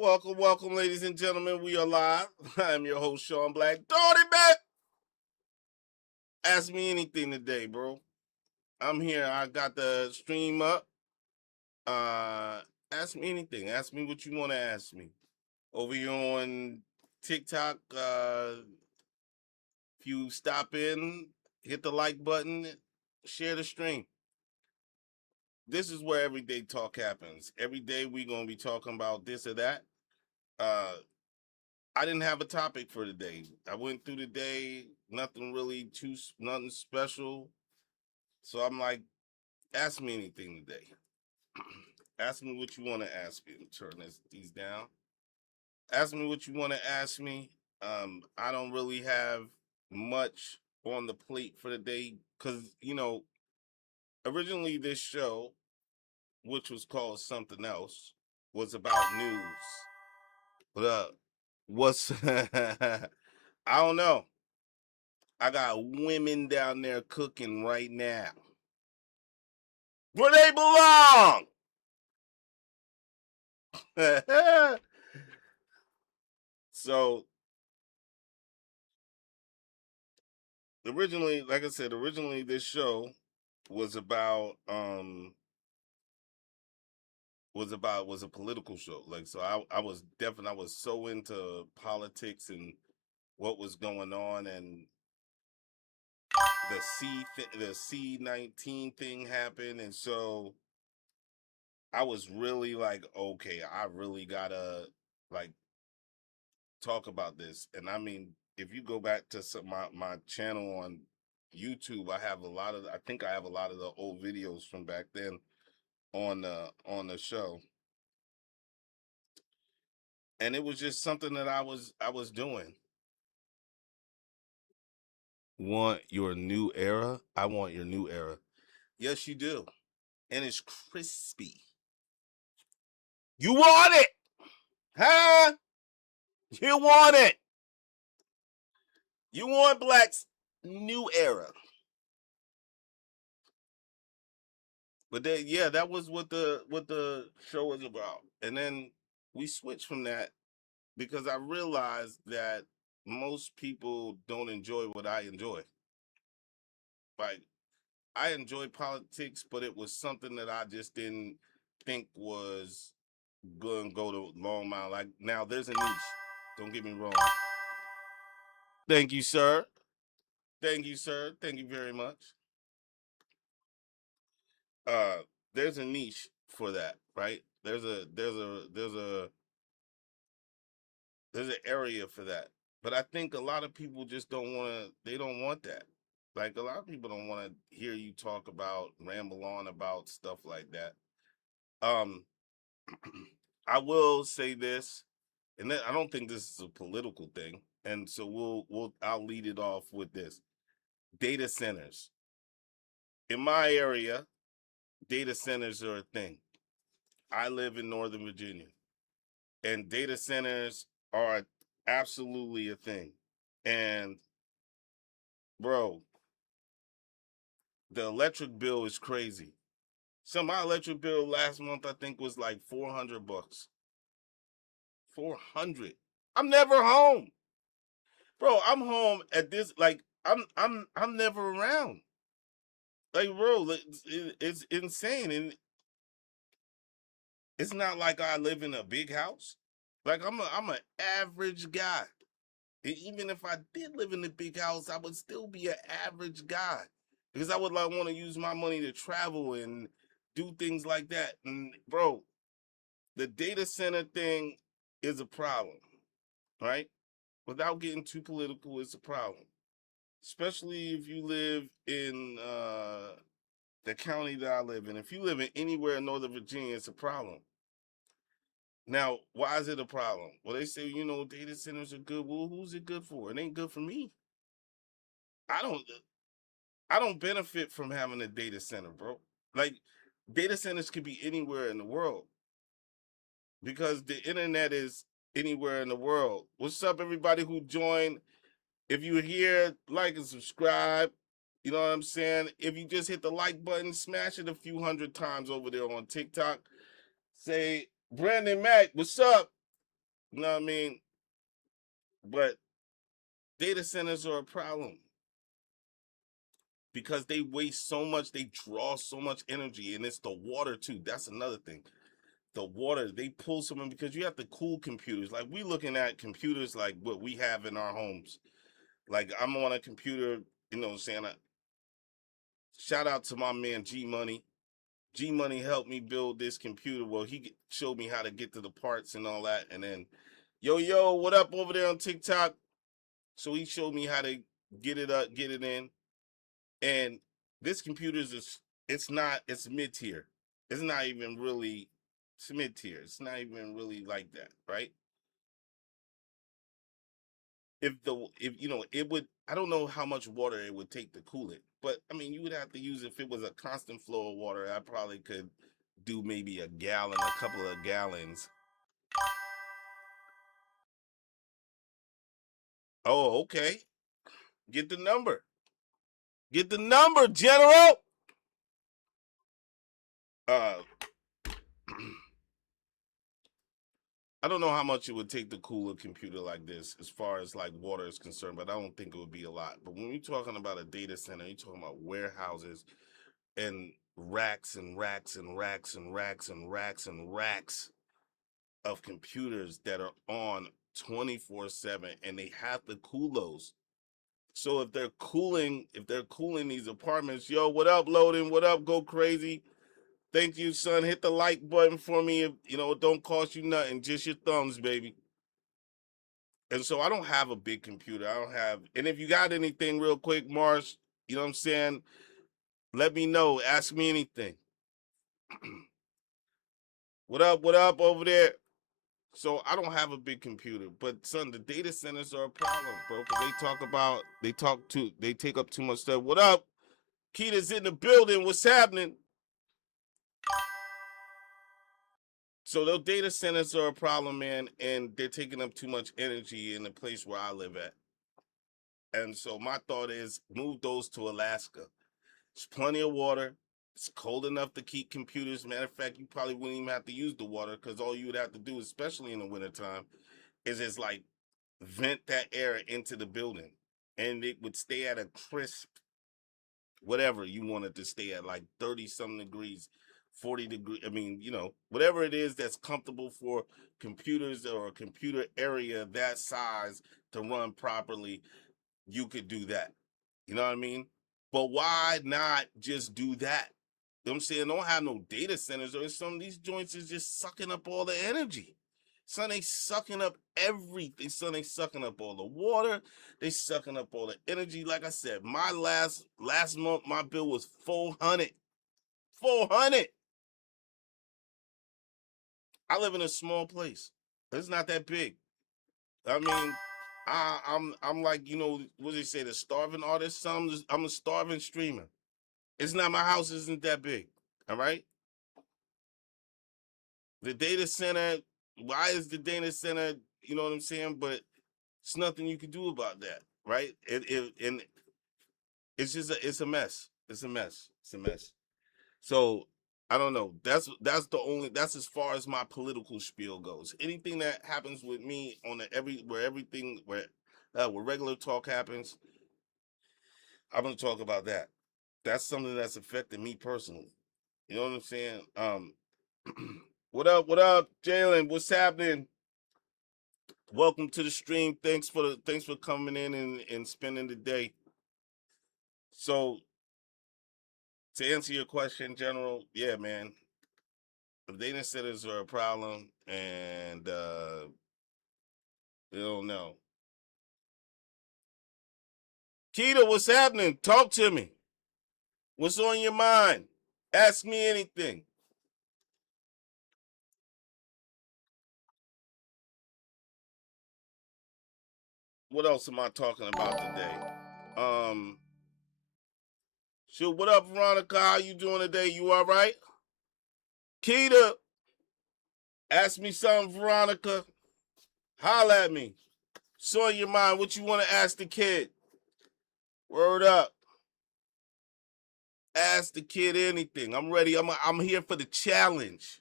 Welcome, ladies and gentlemen. We are live. I am your host, Shon Black. Dirty man. Ask me anything today, bro. I'm here. I got the stream up. Ask me anything. Ask me what you want to ask me. Over here on TikTok, if you stop in, hit the like button, share the stream. This is where everyday talk happens. Every day we gonna be talking about this or that. I didn't have a topic for today. I went through the day, nothing special. So I'm like, ask me anything today. Ask me what you want to ask me. Turn these down. Ask me what you want to ask me. I don't really have much on the plate for the day because originally this show, which was called something else, was about news. But what's I don't know. I got women down there cooking right now. Where they belong. So originally, like I said, this show was about was a political show. Like so I was definitely I was so into politics and what was going on, and the C-19 thing happened, and so I was really like, okay, I really gotta like talk about this. And I mean, if you go back to my channel on YouTube, I think I have a lot of the old videos from back then on the show. And it was just something that I was doing. Want your new era? I want your new era. Yes, you do. And it's crispy. You want it? Huh? You want it? You want Black's new era? But then, yeah, that was what the show was about. And then we switched from that because I realized that most people don't enjoy what I enjoy. Like I enjoy politics, but it was something that I just didn't think was going to go the long mile. Like now, there's a niche. Don't get me wrong. Thank you, sir. Thank you, sir. Thank you very much. Uh, there's a niche for that, right? There's an area for that. But I think a lot of people just don't want to. They don't want that. Like a lot of people don't want to hear you talk about ramble on about stuff like that. Um, I will say this, and then I don't think this is a political thing, and so I'll lead it off with this: data centers. In my area, data centers are a thing. I live in Northern Virginia, and data centers are absolutely a thing. And bro, the electric bill is crazy. So my electric bill last month I think was like $400. 400. I'm never home. Bro, I'm home at this like I'm never around. Like bro, it's insane, and it's not like I live in a big house. Like I'm an average guy. And even if I did live in a big house, I would still be an average guy because I would like want to use my money to travel and do things like that. And bro, the data center thing is a problem, right? Without getting too political, it's a problem, especially if you live in the county that I live in. If you live in anywhere in Northern Virginia, it's a problem. Now, why is it a problem? Well, they say, data centers are good. Well, who's it good for? It ain't good for me. I don't I don't benefit from having a data center, bro. Like data centers could be anywhere in the world because the internet is anywhere in the world. What's up, everybody who joined? If you're here, like and subscribe. You know what I'm saying? If you just hit the like button, smash it a few hundred times over there on TikTok. Say, Brandon Mack, what's up? You know what I mean? But data centers are a problem because they waste so much, they draw so much energy, and it's the water too. That's another thing. The water, they pull someone because you have to cool computers. Like we looking at computers like what we have in our homes. Like I'm on a computer, you know what I'm saying? Shout out to my man G Money. G Money helped me build this computer. Well, he showed me how to get to the parts and all that. And then, yo, what up over there on TikTok? So he showed me how to get it up, get it in. And this computer it's mid tier. It's not even really, it's mid tier. It's not even really like that, right? If you know it would, I don't know how much water it would take to cool it, but I mean you would have to use, if it was a constant flow of water, I probably could do maybe a gallon, a couple of gallons. Oh, okay. Get the number. Get the number, General. Uh, I don't know how much it would take to cool a computer like this, as far as like water is concerned, but I don't think it would be a lot. But when you're talking about a data center, you're talking about warehouses and racks and racks and racks and racks and racks and racks of computers that are on 24/7, and they have to cool those. So if they're cooling these apartments, yo, what up, loading? What up, go crazy? Thank you, son. Hit the like button for me. If you know, it don't cost you nothing, just your thumbs, baby. And so I don't have a big computer. I don't have, and if you got anything real quick, Marsh, you know what I'm saying? Let me know. Ask me anything. What up over there? So I don't have a big computer, but son, the data centers are a problem, bro. Cause they take up too much stuff. What up? Keita's in the building. What's happening? So those data centers are a problem, man, and they're taking up too much energy in the place where I live at. And so my thought is move those to Alaska. There's plenty of water. It's cold enough to keep computers. Matter of fact, you probably wouldn't even have to use the water because all you would have to do, especially in the wintertime, is just like vent that air into the building. And it would stay at a crisp, whatever you want it to stay at, like 30 something degrees, 40 degrees. I mean, you know, whatever it is that's comfortable for computers or a computer area that size to run properly, you could do that. You know what I mean? But why not just do that? You know what I'm saying? Don't have no data centers, or some of these joints is just sucking up all the energy. Son, they sucking up everything. Son, they sucking up all the water. They sucking up all the energy. Like I said, my last month, my bill was 400. 400. I live in a small place. It's not that big. I mean, I'm like, you know, what do they say, the starving artist? I'm a starving streamer. It's not, my house isn't that big. All right. The data center, why is the data center, you know what I'm saying? But it's nothing you can do about that, right? And it's just it's a mess. It's a mess. It's a mess. So I don't know. That's as far as my political spiel goes. Anything that happens with me on the where regular talk happens, I'm gonna talk about that. That's something that's affecting me personally. You know what I'm saying? What up? What up, Jalen? What's happening? Welcome to the stream. Thanks for coming in and spending the day. So to answer your question, General, yeah, man, the data centers are a problem, and you don't know. Keita, what's happening? Talk to me. What's on your mind? Ask me anything. What else am I talking about today? Um, what up, Veronica? How you doing today? You all right? Keita, ask me something, Veronica. Holla at me. What's on your mind? What you want to ask the kid? Word up. Ask the kid anything. I'm ready. I'm here for the challenge.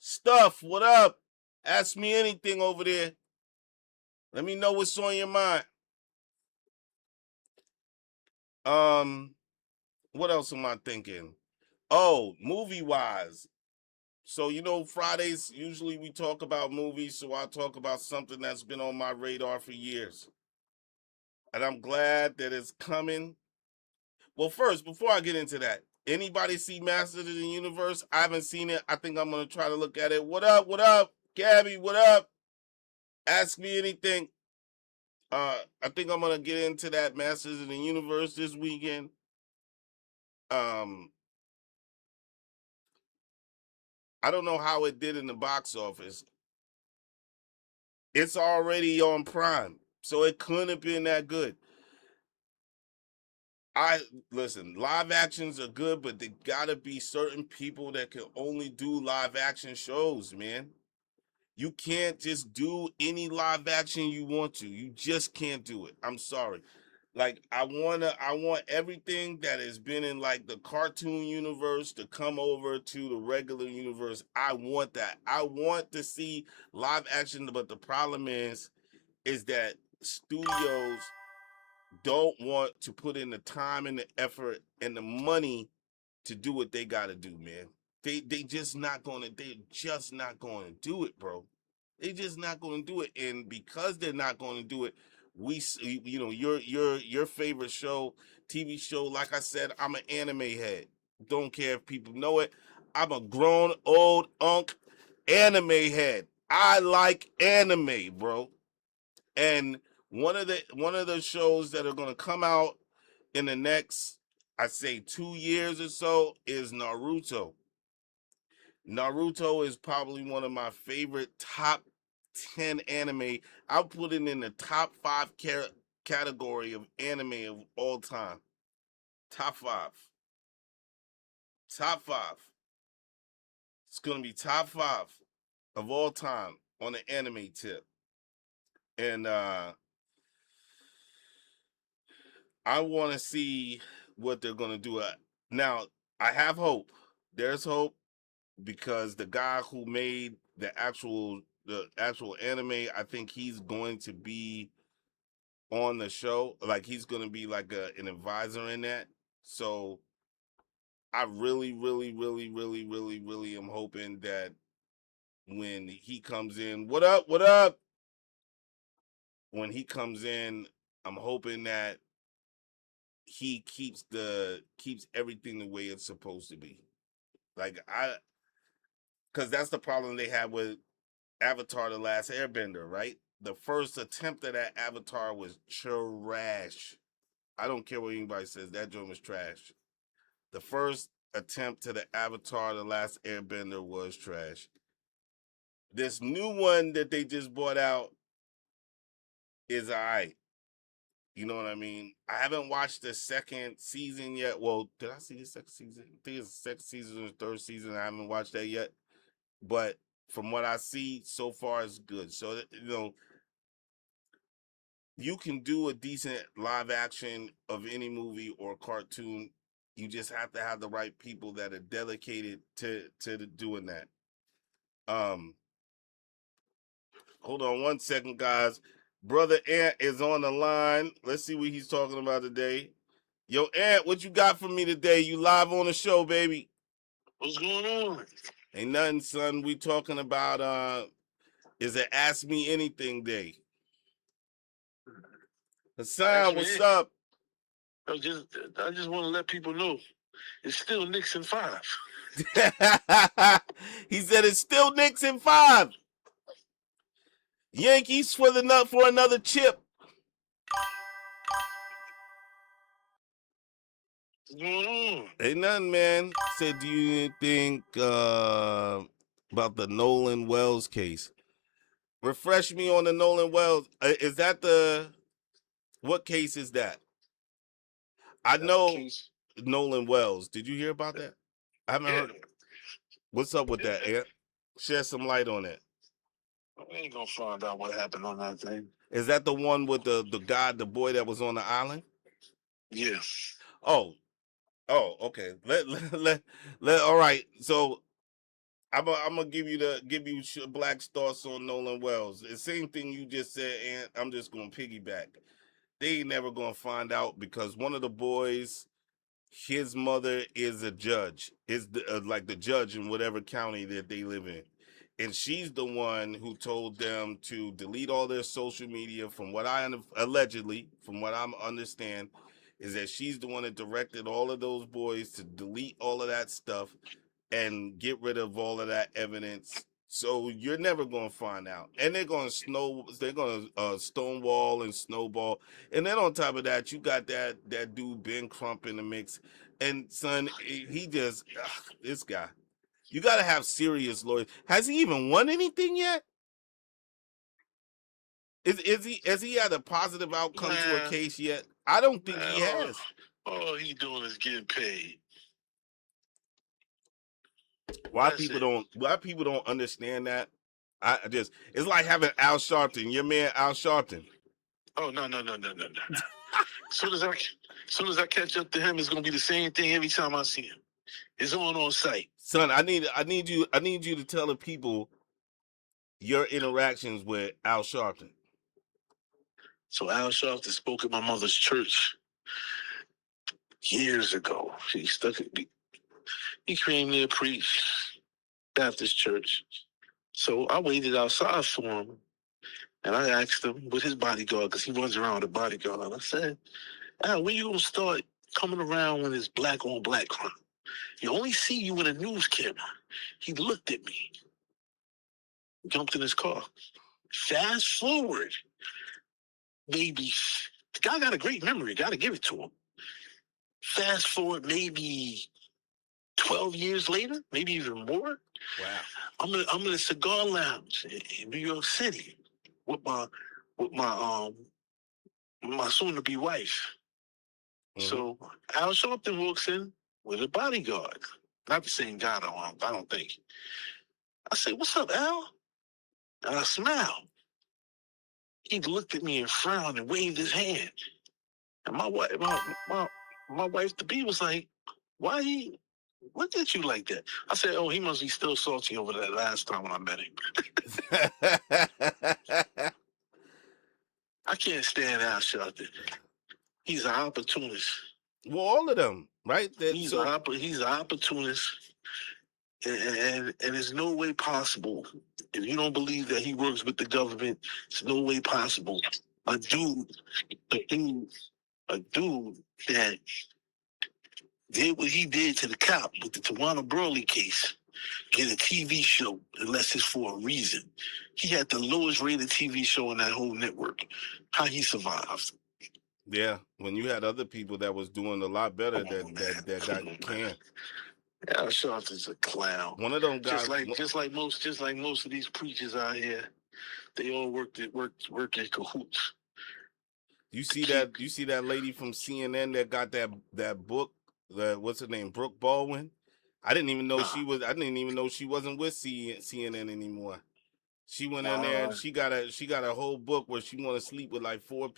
Stuff, what up? Ask me anything over there. Let me know what's on your mind. Um, what else am I thinking? Oh, movie wise. So Fridays usually we talk about movies, so I talk about something that's been on my radar for years. And I'm glad that it's coming. Well, first, before I get into that, anybody see Masters of the Universe? I haven't seen it. I think I'm gonna try to look at it. What up? What up? Gabby, what up? Ask me anything. I think I'm gonna get into that Masters of the Universe this weekend. Um, I don't know how it did in the box office. It's already on Prime, so it couldn't have been that good. I listen, live actions are good, but there gotta be certain people that can only do live action shows, man. You can't just do any live action you want to. You just can't do it. I'm sorry. Like I want everything that has been in like the cartoon universe to come over to the regular universe. I want that. I want to see live action, but the problem is that studios don't want to put in the time and the effort and the money to do what they got to do, man. They just not going to they just not going to do it, bro. They just not going to do it, and because they're not going to do it, your favorite show, TV show. Like I said, I'm an anime head. Don't care if people know it. I'm a grown old unk anime head. I like anime, bro. And one of the shows that are going to come out in the next, I'd say, 2 years or so is Naruto. Naruto is probably one of my favorite top 10 anime. I'll put it in the top five category of anime of all time. Top five. Top five. It's gonna be top five of all time on the anime tip. And I want to see what they're gonna do. Now, I have hope. There's hope because the guy who made the actual anime, I think he's going to be on the show. Like he's going to be like an advisor in that. So I really, really, really, really, really, really am hoping that when he comes in, what up, what up? When he comes in, I'm hoping that he keeps everything the way it's supposed to be. Like because that's the problem they had with Avatar: The Last Airbender, right? The first attempt at that Avatar was trash. I don't care what anybody says, that joint was trash. The first attempt to the Avatar: The Last Airbender was trash. This new one that they just brought out is alright. You know what I mean? I haven't watched the second season yet. Well, did I see the second season? I think it's the second season or third season. I haven't watched that yet. But from what I see so far, it's good. So you can do a decent live action of any movie or cartoon. You just have to have the right people that are dedicated to doing that. Um, hold on one second, guys. Brother Ant is on the line. Let's see what he's talking about today. Yo, Ant, what you got for me today? You live on the show, baby. What's going on? Ain't nothing, son. We talking about is it Ask Me Anything Day? Hassan, Actually, what's up? I just I just want to let people know it's still Nixon 5. He said it's still Knicks in five. Yankees for the nut for another chip. What's going on? Ain't nothing, man. Said, do you think about the Nolan Wells case? Refresh me on the Nolan Wells. Is that the what case is that? I That's the know case. Nolan Wells. Did you hear about that? I haven't Yeah, heard. What's up with that, Ant? Shed some light on it. we ain't gonna find out what happened on that thing. Is that the one with the guy, the boy that was on the island? Yeah, Oh, oh, okay. Let all right. So I'm gonna give you Black's thoughts on Nolan Wells. The same thing you just said, and I'm just gonna piggyback. They ain't never gonna find out because one of the boys, his mother is a judge, is like the judge in whatever county that they live in, and she's the one who told them to delete all their social media. From what allegedly, from what I understand, is that she's the one that directed all of those boys to delete all of that stuff and get rid of all of that evidence. So you're never gonna find out, and they're gonna stonewall and snowball, and then on top of that, you got that dude Ben Crump in the mix, and son, he just this guy. You got to have serious lawyers. Has he even won anything yet? Is he has he had a positive outcome to a Man, case yet? I don't think man, he has. all he doing is getting paid. Why That's people it. don't understand that? I just it's like having Al Sharpton, your man Al Sharpton. Oh no. Soon as I catch up to him, it's gonna be the same thing every time I see him. It's on site. Son, I need you to tell the people your interactions with Al Sharpton. So Al Sharpton spoke at my mother's church years ago. He stuck it. He came there, preached Baptist church. So I waited outside for him, and I asked him with his bodyguard because he runs around with a bodyguard. And I said, "Al, when you gonna start coming around when it's black on black crime? You only see you with a news camera." He looked at me, jumped in his car. Fast forward, maybe the guy got a great memory. Got to give it to him. Fast forward, maybe 12 years later, maybe even more. Wow. I'm in a cigar lounge in New York City with my soon to be wife. Mm-hmm. So Al Sharpton walks in with a bodyguard. Not the same guy though, I don't think. I say, "What's up, Al?" And I smile. He looked at me and frowned and waved his hand. And my wife to be was like, "Why he look at you like that?" I said, "Oh, he must be still salty over that last time when I met him." I can't stand Al Sharpton. He's an opportunist. Well, all of them, right? He's an opportunist, and there's no way possible. If you don't believe that he works with the government, there's no way possible. A dude, a dude, a dude that did what he did to the cop with the Tawana Burley case, get a TV show unless it's for a reason. He had the lowest rated TV show in that whole network. How he survived? Yeah, when you had other people that was doing a lot better that got canned. Al Sharpton's a clown. One of them guys, just like most of these preachers out here, they all work in cahoots. You see that lady from CNN that got that book, what's her name, Brooke Baldwin? I didn't even know she wasn't with CNN anymore. She went in there and she got a whole book where she want to sleep with like 4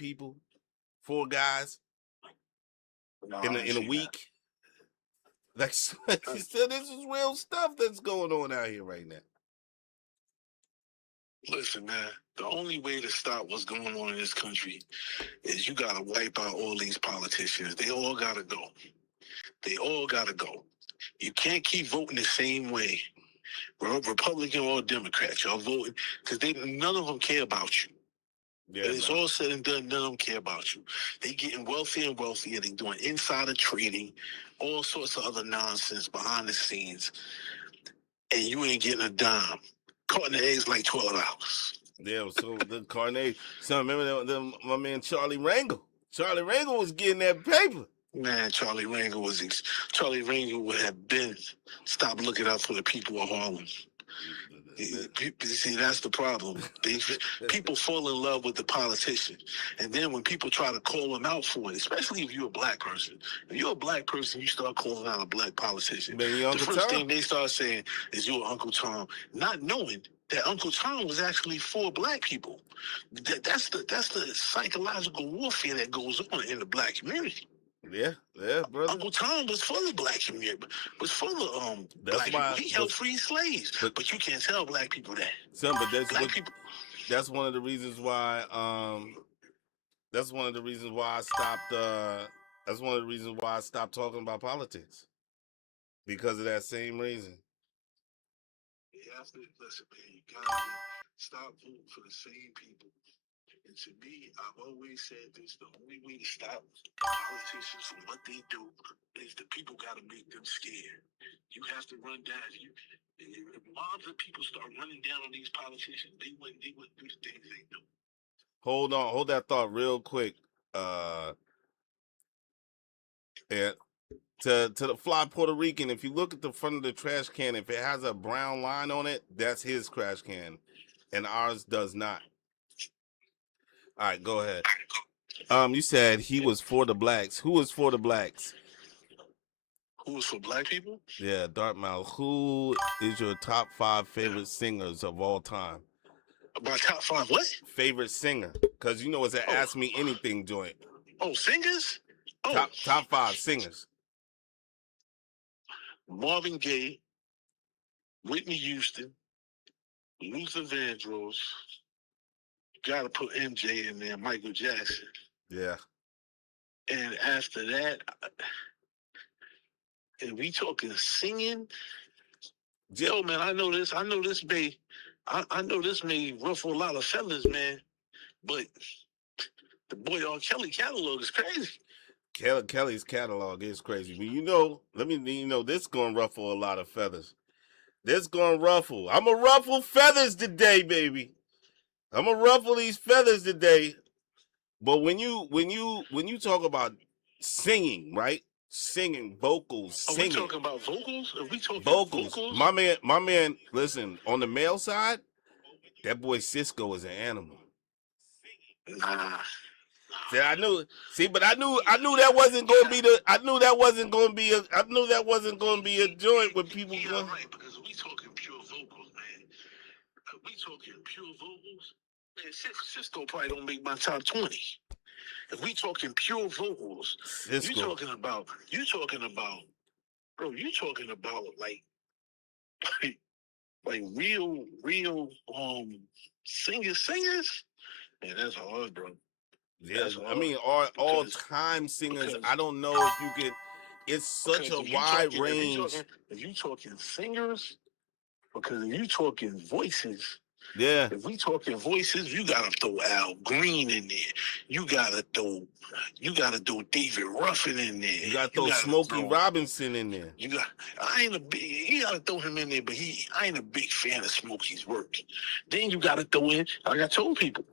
guys in a week. Like, she said, this is real stuff that's going on out here right now. Listen, man, the only way to stop what's going on in this country is you got to wipe out all these politicians. They all got to go. They all got to go. You can't keep voting the same way. Republican or Democrat, y'all voting because none of them care about you. Yeah, it's all said and done, none of them care about you. They getting wealthier and wealthier. They doing insider trading, all sorts of other nonsense behind the scenes, and you ain't getting a dime. Caught in the eggs like $12. Yeah, so the Carnage. So remember my man Charlie Rangel. Charlie Rangel was getting that paper. Man, Charlie Rangel would have been stopped looking out for the people of Harlem. See, that's the problem. People fall in love with the politician, and then when people try to call them out for it, especially if you're a black person, you start calling out a black politician. The first thing they start saying is you're Uncle Tom, not knowing that Uncle Tom was actually for black people. That's the psychological warfare that goes on in the black community. Yeah, brother. Uncle Tom was full of black community, was full of That's black people. why. He helped free slaves, but you can't tell black people that. Son, but that's Black what. people. That's one of the reasons why. That's one of the reasons why I stopped. That's one of the reasons why I stopped talking about politics because of that same reason. You have to listen, man. You gotta stop voting for the same people. And to me, I've always said this: the only way to stop politicians from what they do is the people got to make them scared. You have to run down. If mobs of people start running down on these politicians, they wouldn't do the things they do. Hold that thought real quick. And to the Fly Puerto Rican, if you look at the front of the trash can, if it has a brown line on it, that's his trash can, and ours does not. All right, go ahead. You said he was for the blacks. Who was for the blacks? Who was for black people? Yeah, Dartmouth. Who is your top 5 favorite singers of all time? About top 5 what? Favorite singer? Because you know it's an Ask Me Anything joint. Oh, singers? Oh. Top 5 singers. Marvin Gaye, Whitney Houston, Luther Vandross. Got to put MJ in there, Michael Jackson. Yeah. And after that, and we talking singing. Yo, man, I know this may ruffle a lot of feathers, man. But the boy R. Kelly catalog is crazy. Kelly's catalog is crazy. But this gonna ruffle a lot of feathers. This gonna ruffle. I'm gonna ruffle feathers today, baby. I'm gonna ruffle these feathers today. But when you talk about singing, right? Singing, vocals, singing. Are we talking about vocals? Are we talking vocals? My man, listen, on the male side, that boy Cisco is an animal. Nah. See, I knew that wasn't gonna be I knew that wasn't gonna be a joint with people going. Right, because we talking pure vocals, man. We talking pure vocals. Man, Cisco probably don't make my top 20. If we talking pure vocals, Cisco. you talking about, bro, you talking about like real singers. Man, that's hard, bro. Yeah, I mean, all time singers. I don't know if you could. It's such a wide range. If you talking singers, because if you talking voices. Yeah. If we talking voices, you gotta throw Al Green in there. You gotta throw David Ruffin in there. You gotta throw Smokey Robinson in there. You gotta throw him in there, but I ain't a big fan of Smokey's work. Then you gotta throw in, like I told people,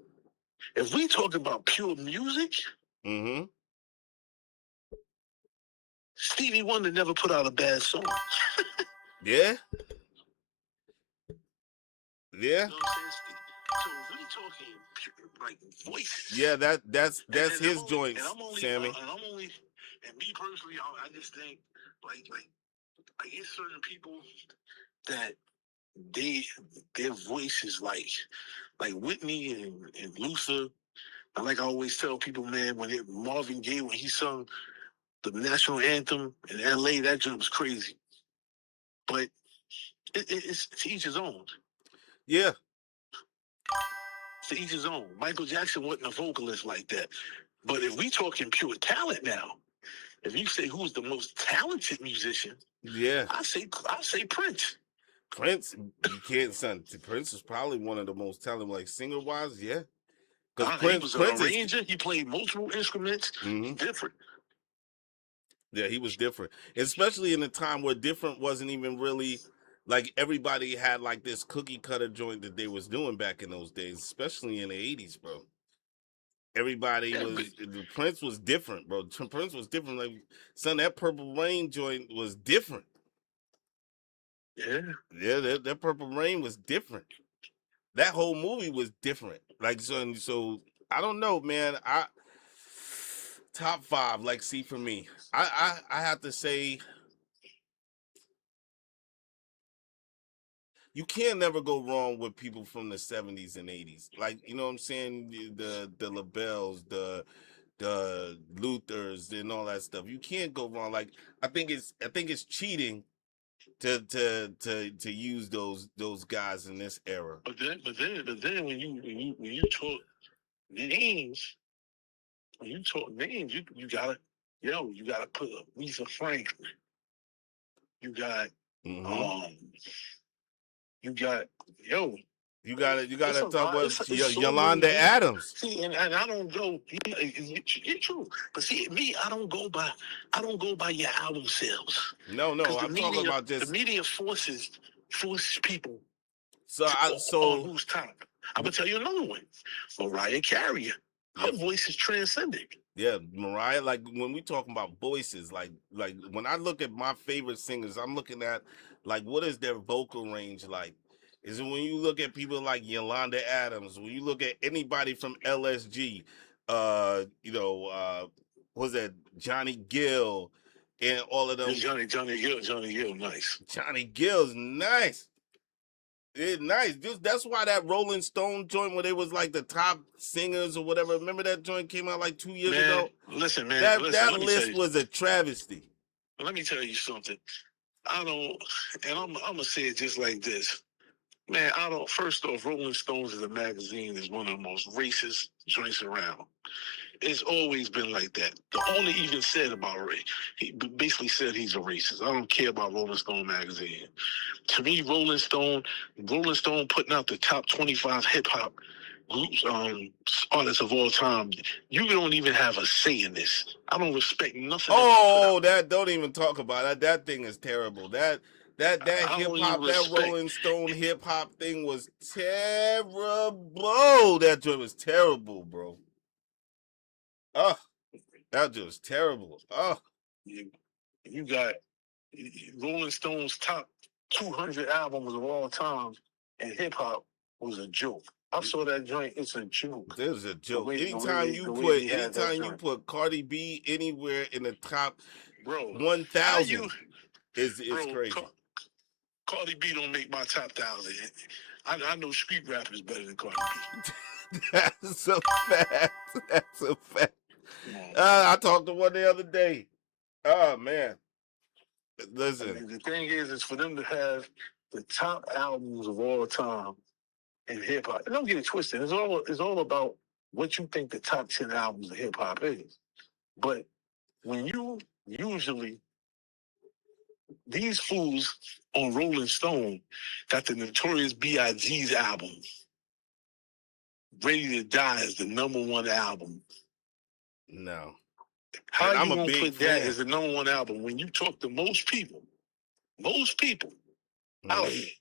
if we talk about pure music, Stevie Wonder never put out a bad song. Yeah. Yeah. You know what I'm saying? So if we talking like voices. Yeah, that's his joint, Sammy. And me personally, I just think like I get certain people that their voices like Whitney and Luther. And like I always tell people, man, Marvin Gaye, when he sung the national anthem in LA, that joint was crazy. But it's to each his own. Yeah. To each his own. Michael Jackson wasn't a vocalist like that. But if we talking pure talent now, if you say who's the most talented musician, yeah, I say Prince. Prince, you can't, son. Prince is probably one of the most talented, like singer wise, yeah. Because he was an arranger. He played multiple instruments. Different. Yeah, he was different, especially in a time where different wasn't even really. Like everybody had like this cookie cutter joint that they was doing back in those days, especially in the 80s, bro. Everybody Prince was different, bro. Prince was different. Like, son, that Purple Rain joint was different. Yeah, that Purple Rain was different. That whole movie was different. Like, so I don't know, man. Top 5, like, see, for me, I have to say. You can't never go wrong with people from the 70s and 80s. Like, you know what I'm saying? The LaBelles, the Luthers and all that stuff. You can't go wrong. Like I think it's cheating to use those guys in this era. But then when you talk names, you gotta put Lisa Franklin. You got Mm-hmm. you got yo. You gotta It's a talk lot. about It's so many Yolanda names. Adams. See, and I don't go. It's true, but see, me, I don't go by your album sales. No, Because I'm talking about the just media forces people on so who's top. I'm gonna tell you another one. Mariah Carey. Her yep. voice is transcendent. Yeah, Mariah. Like when we talking about voices, like when I look at my favorite singers, I'm looking at like what is their vocal range like? Is it when you look at people like Yolanda Adams, when you look at anybody from LSG, you know, was that Johnny Gill and all of them? Johnny Gill, nice. Johnny Gill's nice. It's nice. That's why that Rolling Stone joint where they was like the top singers or whatever. Remember that joint came out like 2 years ago? Listen, man. That list was a travesty. Let me tell you something. I don't, and I'm gonna say it just like this. Man, I don't. First off, Rolling Stones as a magazine is one of the most racist joints around. It's always been like that. The owner even said about Ray. He basically said he's a racist. I don't care about Rolling Stone magazine. To me, Rolling Stone putting out the top 25 hip hop groups, artists of all time. You don't even have a say in this. I don't respect nothing. Oh, that don't even talk about that. That thing is terrible. That hip hop, that Rolling Stone hip hop thing was terrible. That joint was terrible, bro. Oh, that just was terrible. Oh, you got Rolling Stone's top 200 albums of all time, and hip hop was a joke. I saw that joint. It's a joke. It was a joke. Anytime you put Cardi B anywhere in the top 1,000, it's crazy. Cardi B don't make my top 1,000. I know street rappers better than Cardi B. That's a fact. That's a fact. I talked to one the other day. Oh man, listen. The thing is for them to have the top albums of all time in hip hop. Don't get it twisted. It's all about what you think the top 10 albums of hip hop is. But when you usually these fools on Rolling Stone got the Notorious B.I.G.'s album, Ready to Die, is the number 1 album. No. How you gonna put that as the number 1 album when you talk to most people out here?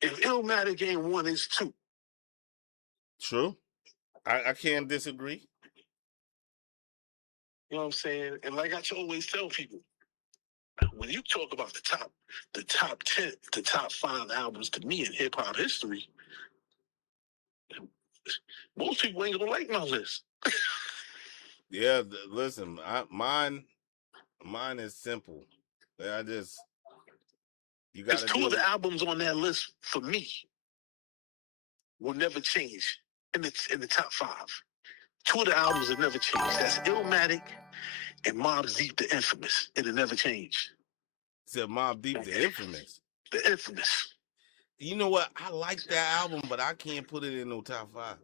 If Illmatic ain't 1, it's 2. True. I can't disagree. You know what I'm saying? And like I always tell people, when you talk about the top 10, the top 5 albums to me in hip hop history, most people ain't gonna like my list. Yeah, listen, mine is simple. You got 2 of the albums on that list for me will never change in the top 5. 2 of the albums will never change. That's Illmatic and Mobb Deep, The Infamous. It'll never change. Said Mobb Deep, The Infamous. The Infamous. You know what? I like that album, but I can't put it in no top 5.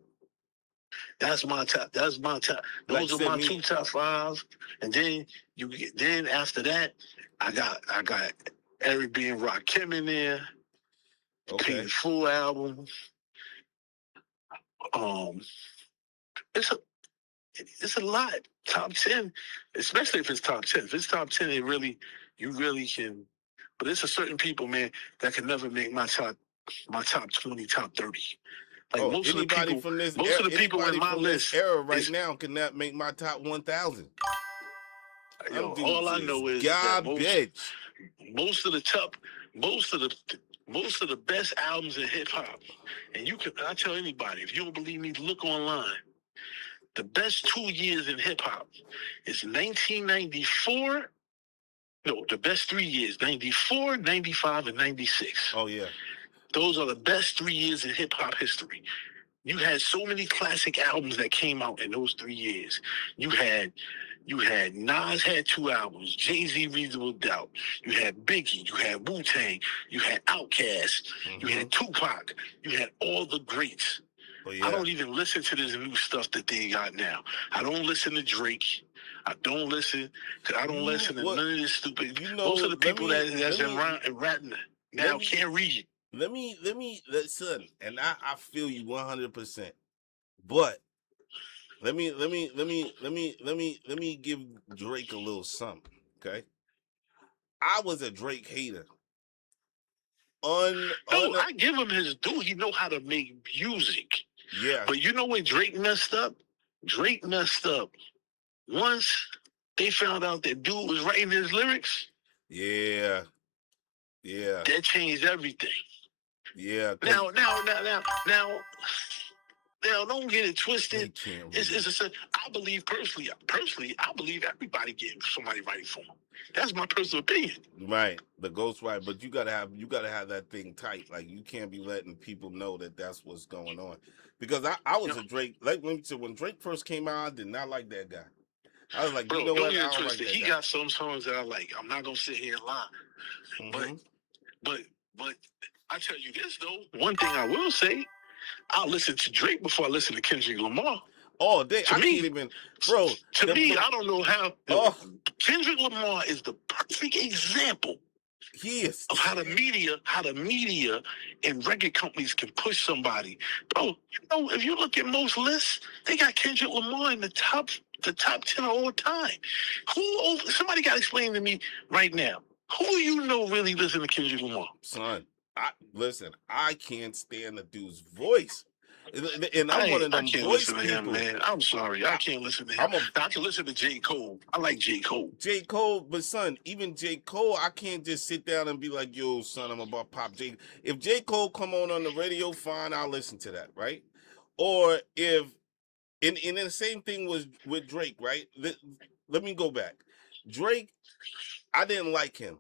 That's my top. Those are my 2 top 5. And then after that, I got Eric B. and Rakim in there. Okay. The full album. It's a lot. Top 10, especially if it's top 10. If it's top 10, you really can. But it's a certain people, man, that can never make my top 20, top 30. Like most anybody of the people, from this most of the people in my list era now cannot make my top 1,000. All I know is garbage. Most of the best albums in hip hop, and I tell anybody, if you don't believe me, look online. The best 2 years in hip hop is 1994. No, the best 3 years, 94, 95, and 96. Oh, yeah. Those are the best 3 years in hip hop history. You had so many classic albums that came out in those 3 years. You had Nas had 2 albums, Jay-Z Reasonable Doubt. You had Biggie, you had Wu-Tang, you had Outkast, you Mm-hmm. had Tupac, you had all the greats. Oh I yeah. don't even listen to this new stuff that they got now. I don't listen to Drake. I don't listen. I don't You listen to what? none of this stupid. You Most know. of the people that's in rapping let now me can't read. listen. And I feel you 100%. But let me give Drake a little something. Okay. I was a Drake hater. No, I give him his due. He know how to make music. Yeah. But you know when Drake messed up? Drake messed up. Once they found out that dude was writing his lyrics, Yeah. Yeah. that changed everything. Yeah. Now, don't get it They twisted. can't It's I believe personally, I believe everybody getting somebody writing for him. That's my personal opinion. Right, the ghost right, but you gotta have that thing tight. Like you can't be letting people know that that's what's going on. Because I was a Drake. Like when Drake first came out, I did not like that guy. I was like, you Bro, know don't what? get I it don't like twisted. that He guy. got some songs that I like. I'm not gonna sit here and lie. Mm-hmm. But I tell you this though. One thing I will say, I'll listen to Drake before I listen to Kendrick Lamar. Oh, To I me, can't even, bro. I don't know how. Oh, Kendrick Lamar is the perfect example he is. of how the media and record companies can push somebody. Bro, you know, if you look at most lists, they got Kendrick Lamar in the top 10 of all time. Somebody got to explain to me right now. Who do you know really listen to Kendrick Lamar? Son, listen. I can't stand the dude's voice, and I'm one of them can't voice listen to people. him, man. I'm sorry, I can't listen to him. I can listen to J. Cole. I like J. Cole. J. Cole, but son, even J. Cole, I can't just sit down and be like, yo, son, I'm about pop J. If J. Cole come on the radio, fine, I'll listen to that, right? Or if, and then the same thing was with Drake, right? Let me go back. Drake, I didn't like him.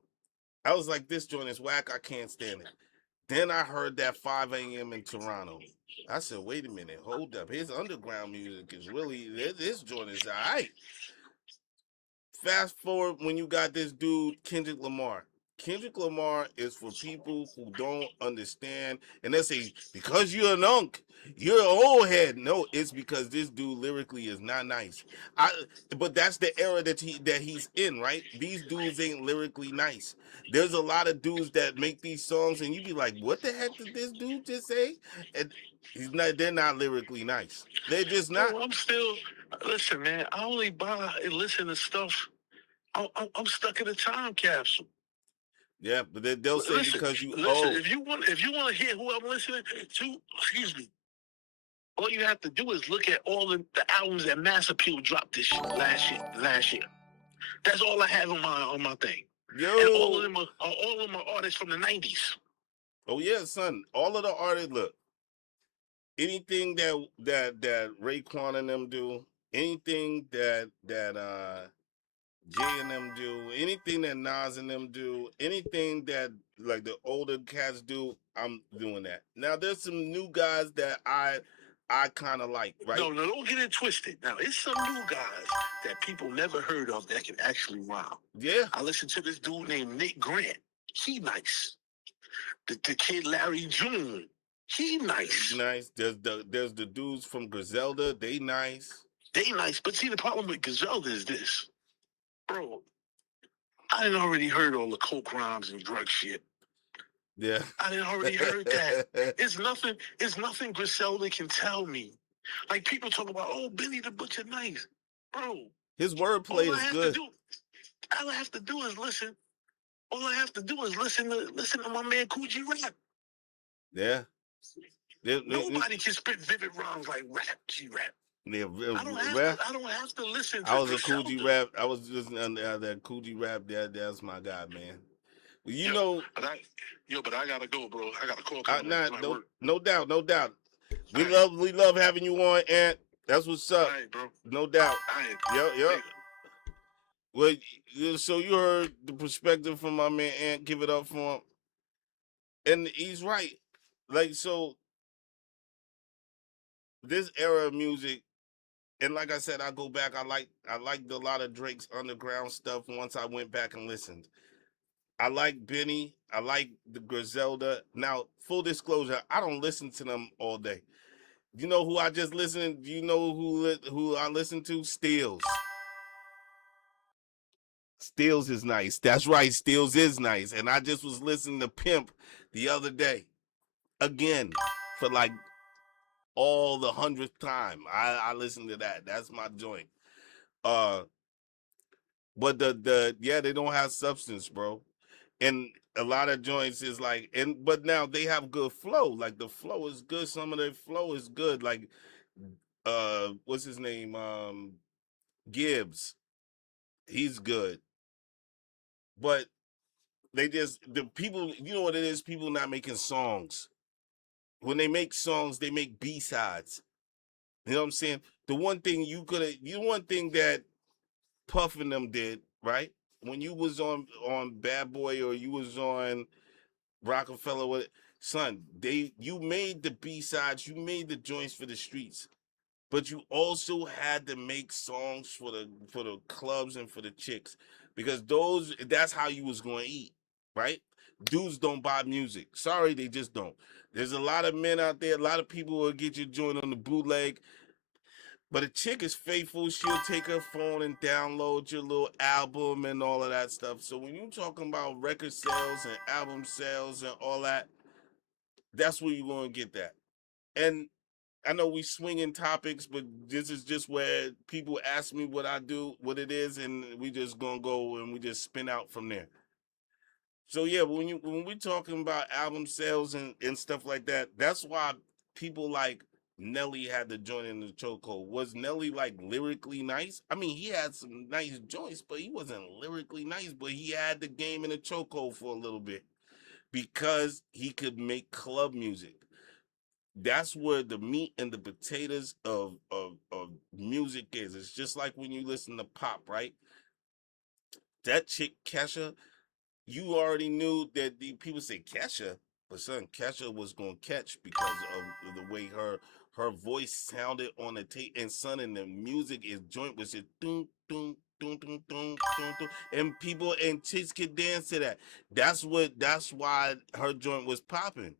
I was like, this joint is whack, I can't stand it. Then I heard that 5 a.m. in Toronto. I said, wait a minute, hold up. His underground music is really, this joint is all right. Fast forward when you got this dude, Kendrick Lamar. Kendrick Lamar is for people who don't understand, and they say, because you're an unk, you're an old head. No, it's because this dude lyrically is not nice. But that's the era that he's in, right? These dudes ain't lyrically nice. There's a lot of dudes that make these songs, and you be like, what the heck did this dude just say? And they're not lyrically nice. They're just not. I'm still, listen, man, I only buy and listen to stuff. I'm stuck in a time capsule. Yeah, but they'll say because you listen. If you want to hear who I'm listening to, excuse me. All you have to do is look at all the albums that Mass Appeal dropped last year. That's all I have on my thing. Yo, and all of them are artists from the '90s. Oh yeah, son. All of the artists, look, anything that Raekwon and them do, anything that Jay and them do, anything that Nas and them do, anything that like the older cats do, I'm doing that. Now there's some new guys that I kind of like, right? No, don't get it twisted. Now, it's some new guys that people never heard of that can actually rhyme. Yeah. I listened to this dude named Nick Grant. He nice. The kid Larry June. He nice. Nice. There's the dudes from Griselda. They nice. They nice. But see, the problem with Griselda is this. Bro, I done already heard all the coke rhymes and drug shit. Yeah. I done already heard that. It's nothing Griselda can tell me. Like people talk about, oh, Benny the Butcher nice. Bro. His wordplay is good. All I have to do is listen. All I have to do is listen to my man Coogee rap. Yeah. Nobody can spit vivid rhymes like G-Rap. Yeah, I don't have to listen to I was a Coogee Rap. I was listening to that Coogee Rap. That's my guy, man. You know. But I gotta go, bro. I got a call coming. No doubt. We love having you on, Ant. That's what's up. All right, bro. No doubt. Yep. Well, so you heard the perspective from my man Ant. Give it up for him. And he's right. Like, so this era of music, and like I said, I go back. I liked a lot of Drake's underground stuff. Once I went back and listened, I like Benny. I like the Griselda. Now, full disclosure, I don't listen to them all day. You know who I just listened? Do you know who I listen to? Steels. Steels is nice. That's right. Steels is nice. And I just was listening to Pimp the other day again for like all the 100th time. I listened to that. That's my joint. Uh, but the yeah, they don't have substance, bro. And a lot of joints is like, but now they have good flow. Like the flow is good. Some of their flow is good. Like what's his name? Gibbs. He's good. But they just the people, you know what it is? People not making songs. When they make songs, they make B-sides. You know what I'm saying? The one thing that Puff and them did, right? When you was on Bad Boy or you was on Rockefeller, with son, you made the B-sides, you made the joints for the streets, but you also had to make songs for the clubs and for the chicks, because that's how you was going to eat, right? Dudes don't buy music. Sorry, they just don't. There's a lot of men out there, a lot of people will get you joint on the bootleg, but a chick is faithful. She'll take her phone and download your little album and all of that stuff. So when you're talking about record sales and album sales and all that, that's where you're going to get that. And I know we swinging topics, but this is just where people ask me what I do, what it is, and we just gonna go and we just spin out from there. So yeah, when we talking about album sales and stuff like that, that's why people like Nelly had to join in the chokehold. Was Nelly like lyrically nice? I mean, he had some nice joints, but he wasn't lyrically nice. But he had the game in the chokehold for a little bit because he could make club music. That's where the meat and the potatoes of music is. It's just like when you listen to pop, right? That chick Kesha, you already knew that the people say Kesha, but son, Kesha was gonna catch because of the way her voice sounded on the tape, and son, and the music is joint was just doom doom doom doom doom doom doom, and people and chicks could dance to that. That's why her joint was popping.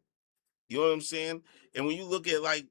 You know what I'm saying? And when you look at like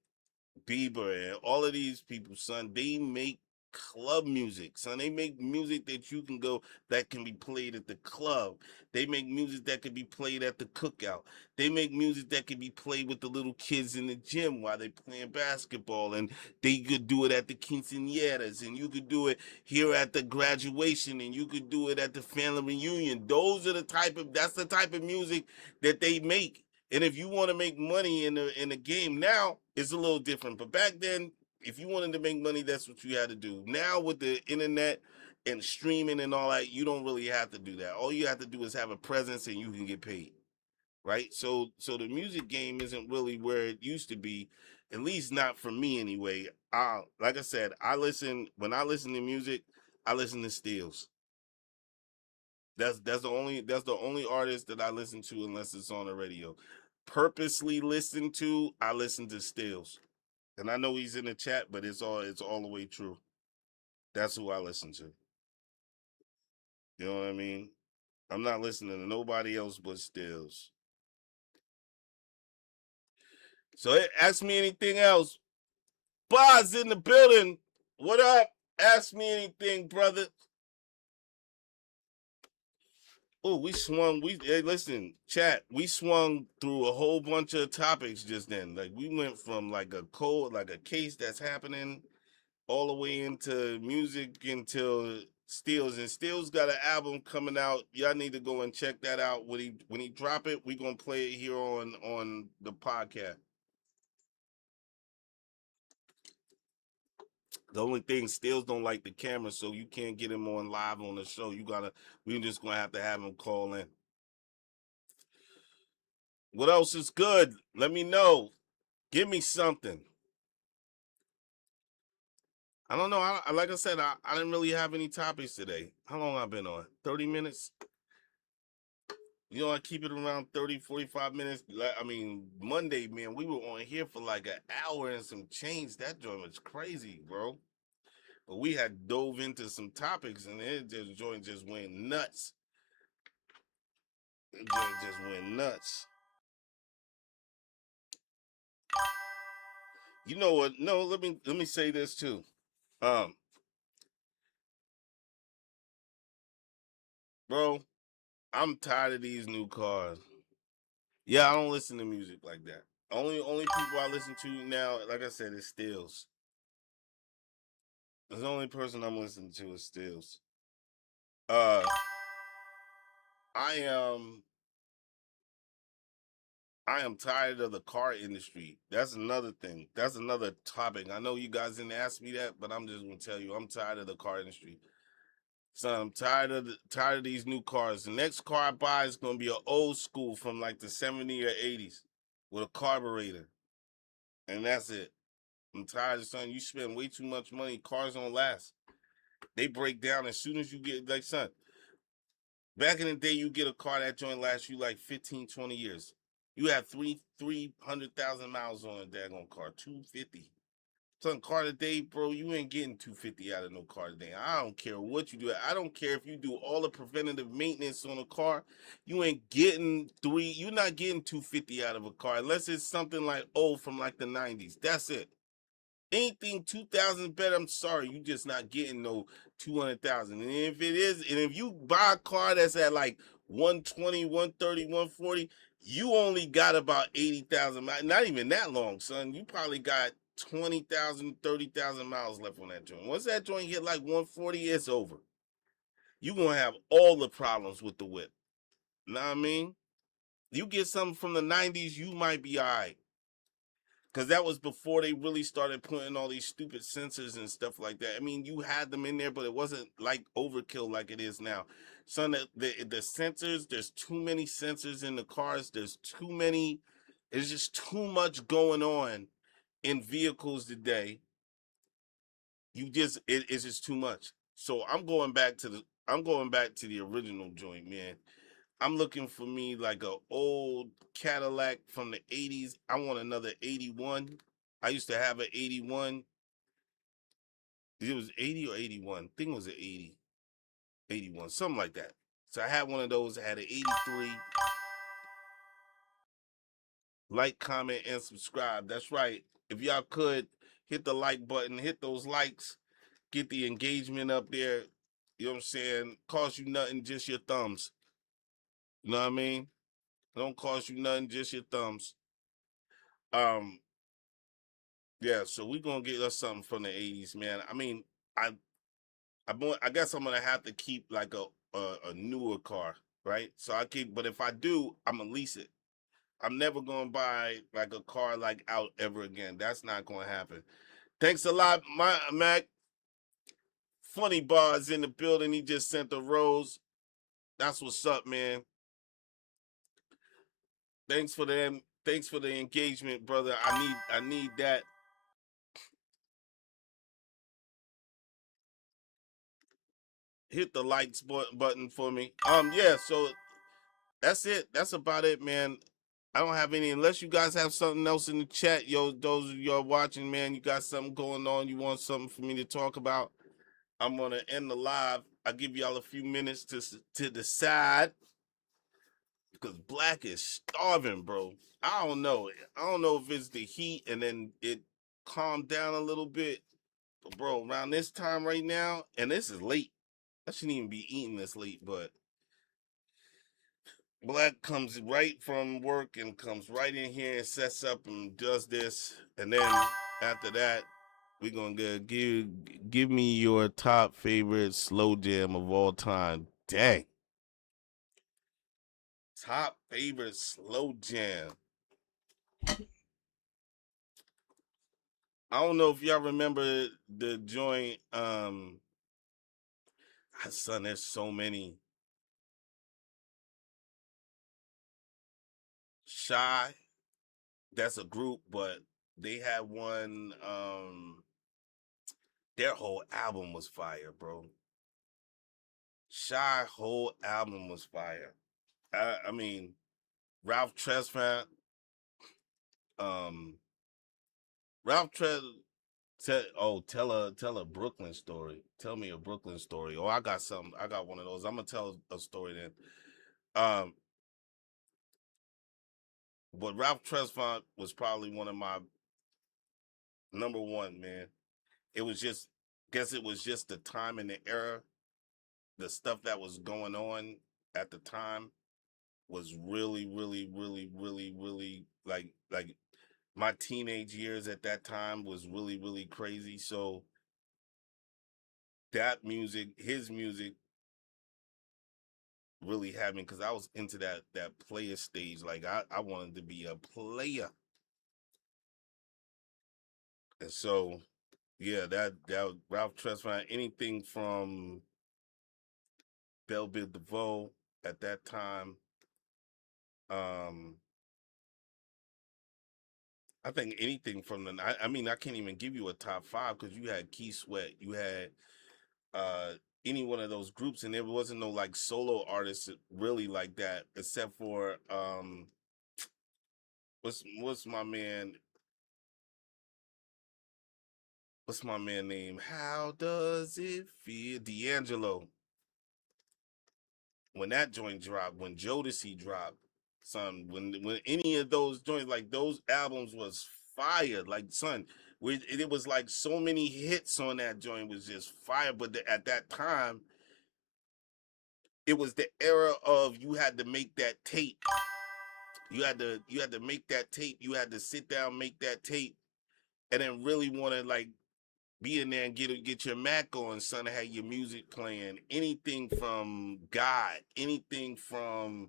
Bieber and all of these people, son, they make club music, son. They make music that you can go, that can be played at the club. They make music that can be played at the cookout. They make music that can be played with the little kids in the gym while they playing basketball, and they could do it at the quinceañeras, and you could do it here at the graduation, and you could do it at the family reunion. That's the type of music that they make. And if you want to make money in the game now, it's a little different. But back then, if you wanted to make money, that's what you had to do. Now with the internet and streaming and all that, you don't really have to do that. All you have to do is have a presence and you can get paid. Right? So the music game isn't really where it used to be, at least not for me anyway. Like I said, when I listen to music, I listen to Steels. That's the only artist that I listen to unless it's on the radio. Purposely listen to, I listen to Stills. And I know he's in the chat, but it's all the way true. That's who I listen to. You know what I mean? I'm not listening to nobody else but Stills. So ask me anything else. Boz in the building. What up? Ask me anything, brother. Oh, we swung. Hey, listen, chat. We swung through a whole bunch of topics just then. Like we went from like like a case that's happening, all the way into music until Steels. And Steels got an album coming out. Y'all need to go and check that out. When he drop it, we gonna play it here on the podcast. The only thing, Steels don't like the camera, so you can't get him on live on the show. We just gonna have him call in. What else is good? Let me know. Give me something. I don't know. Like I said, I didn't really have any topics today. How long I been on? 30 minutes? You know, I keep it around 30, 45 minutes. I mean, Monday, man, we were on here for like an hour and some change. That joint was crazy, bro. But we had dove into some topics and it just joint just went nuts. It just went nuts. You know what? No, let me say this too. Um, bro, I'm tired of these new cars. Yeah, I don't listen to music like that. Only people I listen to now, like I said, is Stills. The only person I'm listening to is Stills. Uh, I I am tired of the car industry. That's another thing. That's another topic. I know you guys didn't ask me that, but I'm just gonna tell you, I'm tired of the car industry. So I'm tired of these new cars. The next car I buy is gonna be an old school from like the '70s or '80s with a carburetor, and that's it. I'm tired of son. You spend way too much money. Cars don't last. They break down as soon as you get like son. Back in the day, you get a car that joint lasts you like 15, 20 years. You have 300,000 miles on a daggone car, 250. Son, car today, bro, you ain't getting 250 out of no car today. I don't care what you do. I don't care if you do all the preventative maintenance on a car. You ain't getting you're not getting 250 out of a car unless it's something like old from like the 90s. That's it. Anything 2,000 better, I'm sorry, you just not getting no 200,000. And if it is, and if you buy a car that's at like 120, 130, 140, you only got about 80,000 miles. Not even that long, son. You probably got 20,000, 30,000 miles left on that joint. Once that joint hit like 140, it's over. You gonna have all the problems with the whip. Know what I mean? You get something from the 90s, you might be all right. Because that was before they really started putting all these stupid sensors and stuff like that. I mean, you had them in there, but it wasn't like overkill like it is now. Son, the sensors, there's too many sensors in the cars. There's too many, there's just too much going on in vehicles today. It's just too much. So I'm going back to the original joint, man. I'm looking for me like a old Cadillac from the 80s. I want another 81. I used to have an 81. It was 80 or 81. I think it was an 80, 81, something like that. So I had one of those. I had an 83. Like, comment, and subscribe. That's right. If y'all could hit the like button, hit those likes, get the engagement up there. You know what I'm saying? Cost you nothing, just your thumbs. You know what I mean? Don't cost you nothing, just your thumbs. Um, Yeah, so we gonna get us something from the '80s, man. I mean, I I guess I'm gonna have to keep like a newer car, right? So I keep, but if I do, I'm gonna lease it. I'm never gonna buy like a car like out ever again. That's not gonna happen. Thanks a lot, my Mac. Funny Bars in the building. He just sent the rose. That's what's up, man. Thanks for them. Thanks for the engagement, brother. I need that. Hit the likes button for me. Yeah, so that's it. That's about it, man. I don't have any unless you guys have something else in the chat. Yo, those of y'all watching, man, you got something going on, you want something for me to talk about. I'm gonna end the live. I'll give y'all a few minutes to decide because Black is starving, bro. I don't know. I don't know if it's the heat and then it calmed down a little bit. But bro, around this time right now, and this is late. I shouldn't even be eating this late, but Black comes right from work and comes right in here and sets up and does this. And then after that, we're gonna give me your top favorite slow jam of all time. Dang. Top favorite slow jam. I don't know if y'all remember the joint. Son, there's so many. Shy, that's a group, but they had one. Their whole album was fire, bro. Shy whole album was fire. I mean, Ralph Tresvant, um, Ralph Tres. Tell a Brooklyn story. Tell me a Brooklyn story. Oh, I got something. I got one of those. I'm gonna tell a story then. Um, but Ralph Tresvant was probably one of my number one, man. It was just, guess it was just the time and the era, the stuff that was going on at the time was really, really, really, really, really like my teenage years at that time was really, really crazy. So that music, his music, really had me because I was into that player stage. Like I wanted to be a player, and so yeah, that Ralph Tresvant, anything from Bell Biv DeVoe at that time. Um, I think anything from the. I mean, I can't even give you a top five because you had Key Sweat, you had uh any one of those groups, and there wasn't no like solo artists really like that, except for what's my man what's my man name? How does it feel? D'Angelo. When that joint dropped, when Jodeci dropped, son, when any of those joints, like those albums was fire. Like, son, it was like so many hits on that joint was just fire. But at that time, it was the era of you had to make that tape. You had to make that tape. You had to sit down, make that tape, and then really want to like be in there and get your Mac on, son, and have your music playing. Anything from God, anything from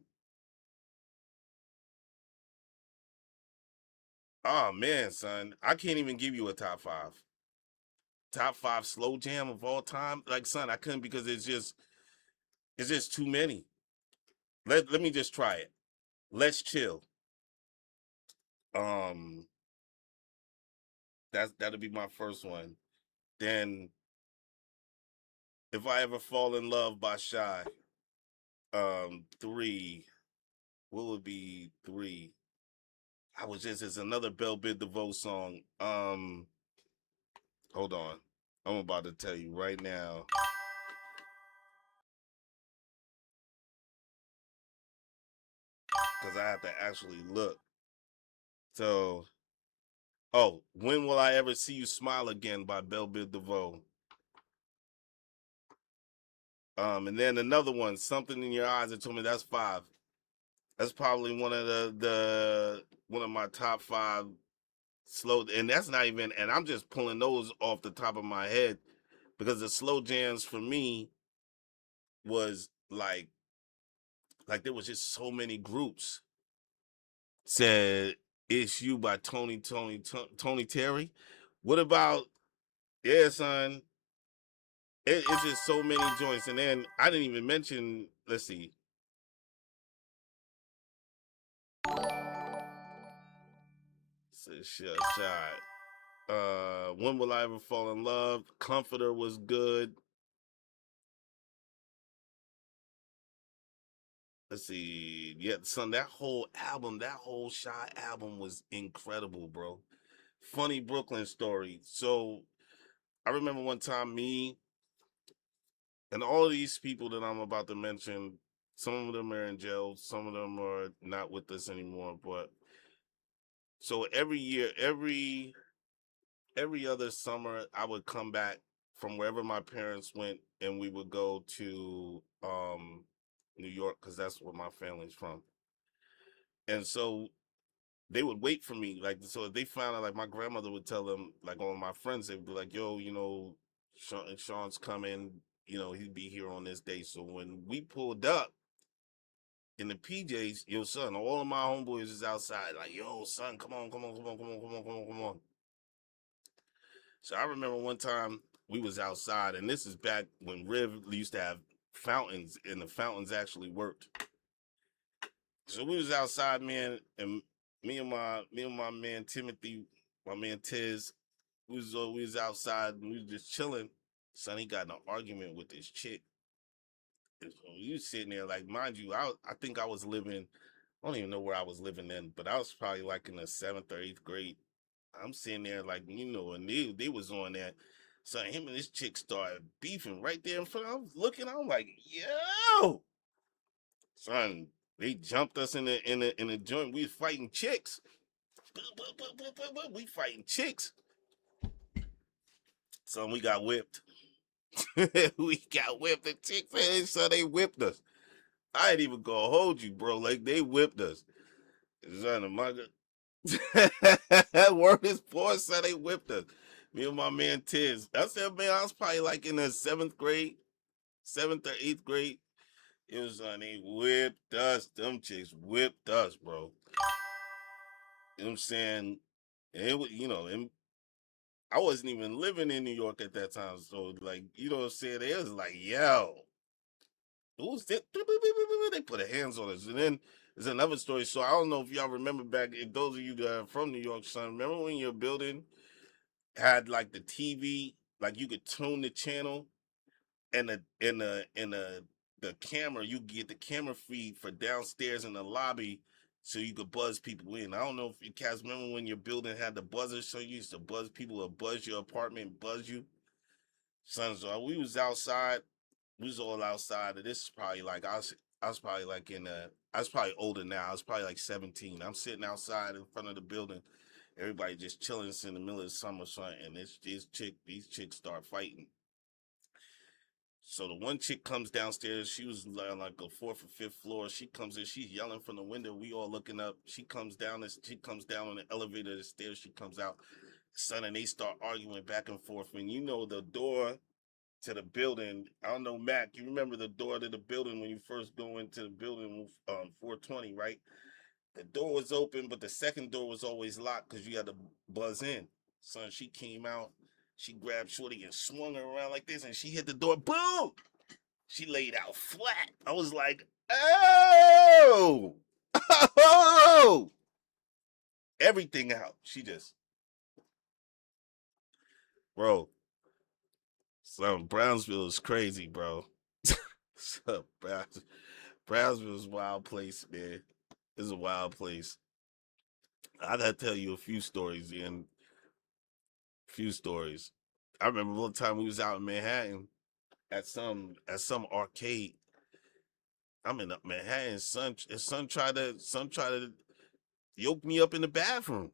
oh man, son, I can't even give you a top five. Top five slow jam of all time. Like, son, I couldn't because it's just too many. Let me just try it. Let's chill. Um, that'll be my first one. Then if I ever fall in love by Shy. Three. What would be three? It's another Bell Bid DeVoe song. Hold on. I'm about to tell you right now. Because I have to actually look. So, oh, When Will I Ever See You Smile Again by Bell Bid DeVoe. And then another one, Something in Your Eyes that told me that's five. That's probably one of the one of my top five slow, and that's not even, and I'm just pulling those off the top of my head because the slow jams for me was like there was just so many groups. Said It's You by Tony Terry. What about yeah, son? It's just so many joints, and then I didn't even mention. Let's see, shot. When Will I Ever Fall in Love? Comforter was good. Let's see, yeah, son. That whole Shy album was incredible, bro. Funny Brooklyn story. So I remember one time me and all of these people that I'm about to mention, some of them are in jail, some of them are not with us anymore. But so every year, every other summer, I would come back from wherever my parents went, and we would go to New York because that's where my family's from. And so they would wait for me, like so. If they found out, like my grandmother would tell them, like all my friends, they'd be like, "Yo, Sean's coming. He'd be here on this day." So when we pulled up in the PJs, yo, son, all of my homeboys is outside, like, "Yo, son, come on, come on, come on, come on, come on, come on, come on." So I remember one time we was outside, and this is back when Riv used to have fountains, and the fountains actually worked. So we was outside, man, and me and my man Timothy, my man Tiz, we was outside and we was just chilling. Son, he got in an argument with this chick. You sitting there like, mind you, I think I was living. I don't even know where I was living then, but I was probably like in the seventh or eighth grade. I'm sitting there like, and they was on that. So him and this chick started beefing right there in front. I was looking. I'm like, yo, son. They jumped us in the joint. We was fighting chicks. We fighting chicks. So we got whipped. We got whipped. The chicks, so they whipped us. I ain't even gonna hold you, bro. Like they whipped us. Son, my word is poor, so they whipped us. Me and my man Tiz. I said, man, I was probably like in the seventh grade, seventh or eighth grade. It was they whipped us. Them chicks whipped us, bro. You know what I'm saying? And it was, and I wasn't even living in New York at that time. So like, you know what I'm saying? It was like, yo, who's that? They put their hands on us. And then there's another story. So I don't know if y'all remember back, if those of you that are from New York, son, remember when your building had like the TV, like you could tune the channel and the camera, you get the camera feed for downstairs in the lobby so you could buzz people in. I don't know if you guys remember when your building had the buzzer, so you used to buzz people or buzz your apartment, buzz you. Son, so we was outside, we was all outside, and this is probably like I was probably like I was probably older now. I was probably like 17. I'm sitting outside in front of the building. Everybody just chilling. It's in the middle of the summer, son, and these chicks start fighting. So the one chick comes downstairs. She was on like the fourth or fifth floor. She comes in. She's yelling from the window. We all looking up. She comes down. She comes down on the elevator, the stairs. She comes out. Son, and they start arguing back and forth. And the door to the building. I don't know, Mac. You remember the door to the building when you first go into the building, 420, right? The door was open, but the second door was always locked because you had to buzz in. Son, she came out. She grabbed Shorty and swung her around like this, and she hit the door. Boom! She laid out flat. I was like, oh, oh, everything out. She just, bro, Brownsville is crazy, bro. So, Brownsville's a wild place, man. It's a wild place. I gotta tell you a few stories, and few stories. I remember one time we was out in Manhattan at some arcade. I'm in Manhattan. Son tried to yoke me up in the bathroom.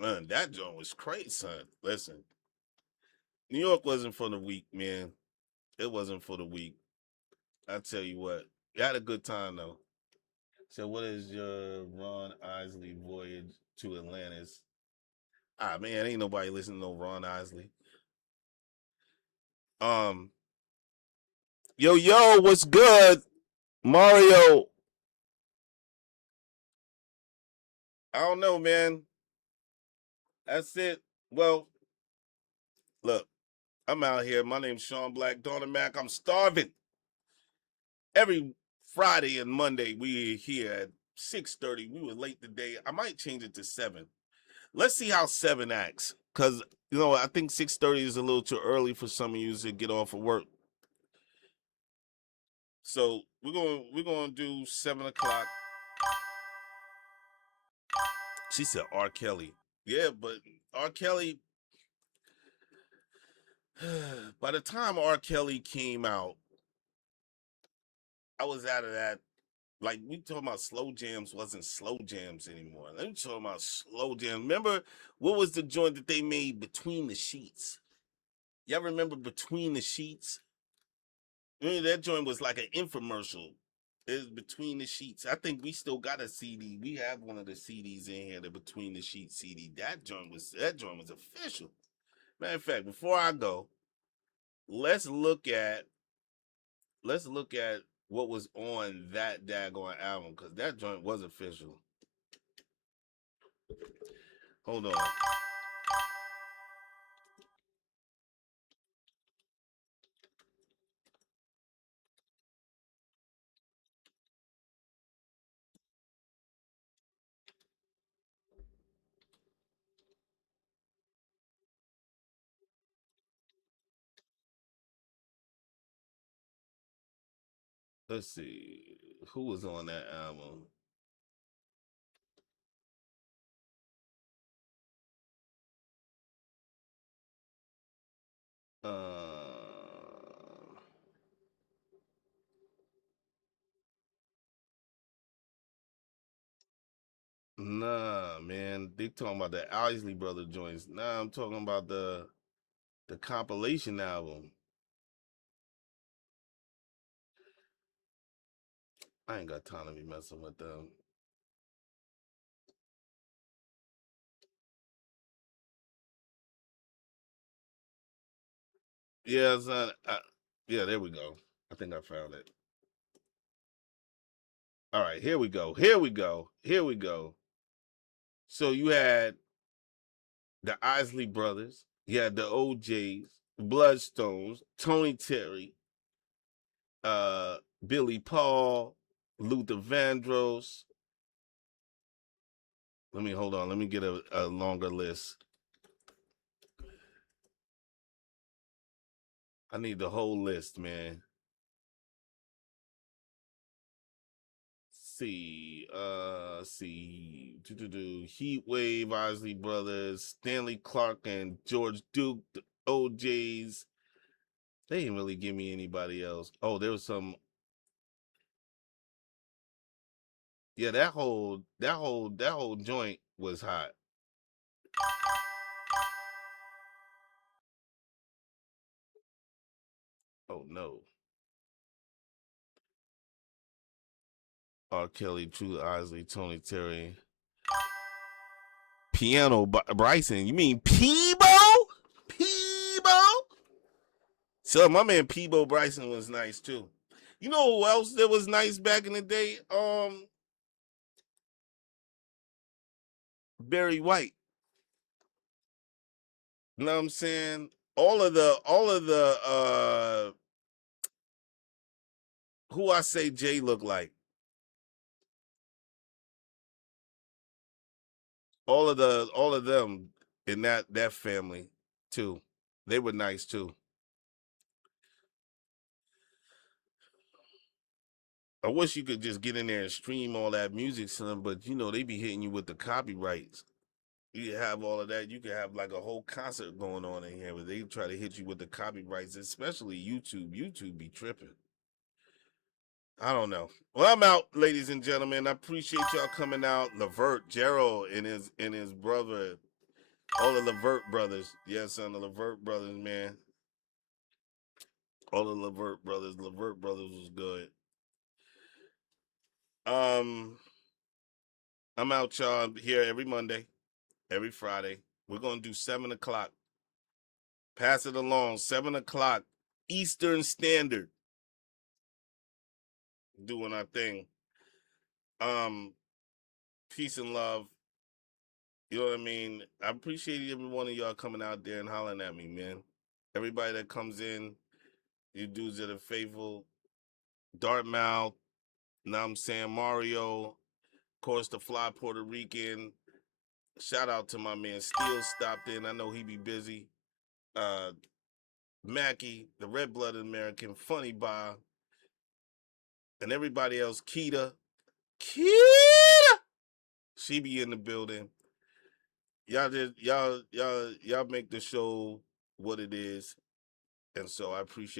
Man, that joint was crazy, son. Listen, New York wasn't for the weak, man. It wasn't for the weak. I tell you what, you had a good time though. So, what is your Ron Isley voyage to Atlantis? Ah, man, ain't nobody listening to no Ron Isley. Um, yo, what's good, Mario? I don't know, man. That's it. Well, look, I'm out here. My name's Shon Black, Mac. I'm starving. Every Friday and Monday, we here at 6:30. We were late today. I might change it to 7. Let's see how 7 acts. Because, I think 6:30 is a little too early for some of you to get off of work. So we're gonna do 7 o'clock. She said R. Kelly. Yeah, but R. Kelly, by the time R. Kelly came out, I was out of that. Like we talking about slow jams wasn't slow jams anymore. Let me talking about slow jams. Remember what was the joint that they made Between the Sheets? Y'all remember Between the Sheets? That joint was like an infomercial. It was Between the Sheets. I think we still got a CD. We have one of the CDs in here, the Between the Sheets CD. That joint was official. Matter of fact, before I go, let's look at what was on that daggone album because that joint was official. Hold on. Let's see who was on that album. Nah, man, they talking about the Isley Brother joints. Nah, I'm talking about the compilation album. I ain't got time to be messing with them. Yeah, son. Yeah, there we go. I think I found it. All right, here we go. Here we go. Here we go. So you had the Isley Brothers. You had the OJs, Bloodstones, Tony Terry, uh, Billy Paul, Luther Vandross. Let me hold on. Let me get a longer list. I need the whole list, man. See, Heat Wave, Isley Brothers, Stanley Clark and George Duke, the OJs. They didn't really give me anybody else. Oh, there was some. Yeah, that whole joint was hot. Oh no. R. Kelly, True Isley, Tony Terry. Piano Bryson. You mean Peebo? Peebo? So my man Peebo Bryson was nice too. You know who else that was nice back in the day? Barry White. You know what I'm saying? All of the who I say Jay look like. All of them in that family too. They were nice too. I wish you could just get in there and stream all that music, son, but you know they be hitting you with the copyrights. You have all of that. You can have like a whole concert going on in here, but they try to hit you with the copyrights, especially YouTube. YouTube be tripping. I don't know. Well, I'm out, ladies and gentlemen. I appreciate y'all coming out. Levert, Gerald, and his brother, all the Levert brothers. Yes, son, the Levert brothers, man. All the Levert brothers was good. Um, I'm out, y'all. I'm here every Monday, every Friday. We're gonna do 7 o'clock. Pass it along. 7 o'clock Eastern Standard. Doing our thing. Um, peace and love. You know what I mean? I appreciate every one of y'all coming out there and hollering at me, man. Everybody that comes in, you dudes that are faithful. Dartmouth, now I'm saying Mario, of course the Fly Puerto Rican. Shout out to my man Steele stopped in. I know he be busy. Uh Mackie, the red blooded American, Funny Bob, and everybody else, Keita. Keita! She be in the building. Y'all make the show what it is. And so I appreciate